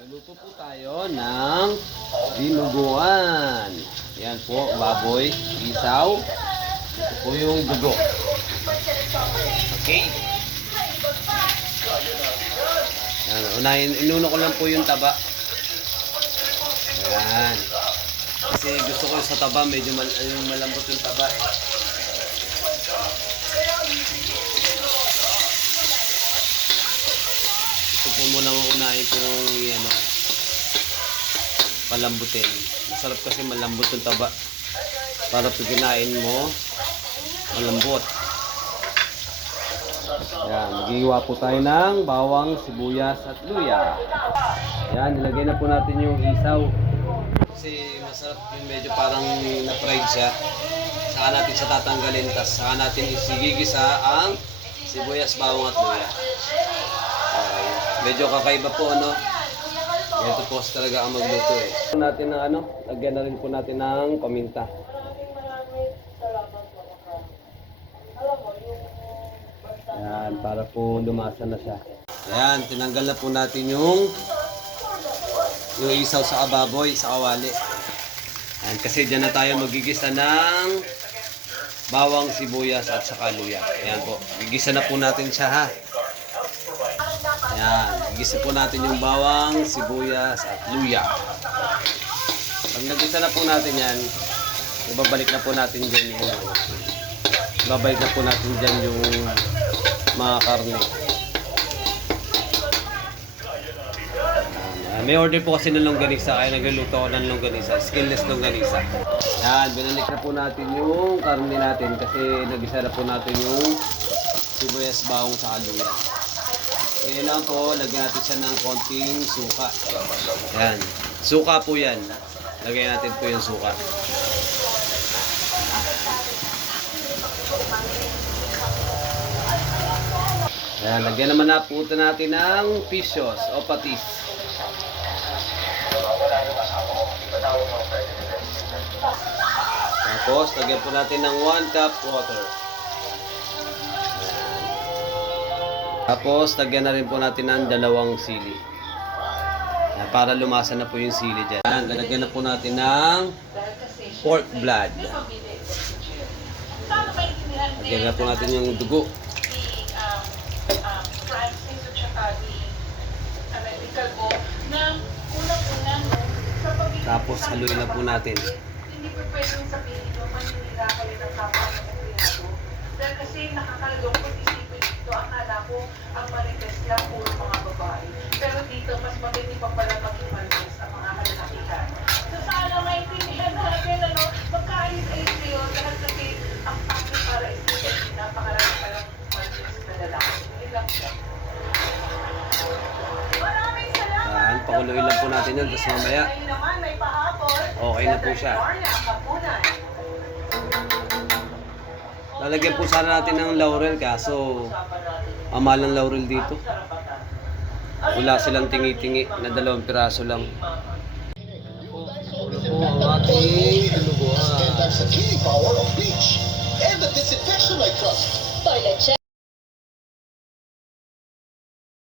Naluto po tayo ng dinuguan. Yan po, baboy, isaw. Ito po yung dugo. Okay. Yan, unahin, inuno ko lang po yung taba. Yan. Kasi gusto ko sa taba, medyo malambot yung taba. Ito po muna ang unahin ko yung palambutin. Masarap kasi malambot yung taba. Para pag kinain mo, malambot. Yan, maghiwa po tayo ng bawang, sibuyas at luya. Yan, nilagay na po natin yung isaw. Kasi masarap yung medyo parang na-fried siya. Saka natin siya tatanggalin, tapos saka natin isigigisa ang sibuyas, bawang at luya. Okay. Medyo kakaiba po, no? Ito po talaga ang magluto eh. Natin ng lagyan na rin po natin ng paminta. Yan, para po lumasa na siya. Ayan, tinanggal na po natin yung isaw sa baboy, sa kawali. Ayan, kasi dyan na tayo magigisa ng bawang, sibuyas at saka luya. Ayan po, gigisa na po natin siya ha. Ayan, gigisa po natin yung bawang, sibuyas at luya. Pag nagisa na po natin yan, ibabalik na po natin dyan yung mga karne. May order po kasi ng longganisa, kaya nagluluto ako ng longganisa, skinless longganisa. Yan, binalik na po natin yung karne natin kasi nagisa na po natin yung sibuyas, bawang sa luya. Ngayon lang po, lagyan natin siya ng konting suka. Yan, suka po yan. Lagyan natin po yung suka. Yan, lagyan naman na po natin ng pisos o patis. Tapos, lagyan po natin ng 1 cup water. Tapos, lagyan na rin po natin ng 2 sili. Para lumasa na po yung sili dyan. Lagyan na po natin ng pork blood. Lagyan na po natin yung dugo. Tapos, haluin na po natin. Hindi po pwedeng sabihin nyo, maninira kayo ng kapwa ng empleyado. Dahil kasi nakakalungkot isipin dito, akala ko ang marites lang puro mga babae. Pero dito, mas maganda pa pala maging marites ang mga kalalakihan. So sana maintindihan natin, magkaayos-ayos kayo dahil kasi ang pangit para isipin, napakarami palang marites na lalaki. Yun lang siya. Maraming salamat! Yan, pakuluin lang po natin yun, tapos mamaya okay na po siya. Lalagyan po sana natin ng laurel, kaso mahal ng laurel dito. Wala silang tingi-tingi na 2 piraso lang. Ano po ang ating dinuguan?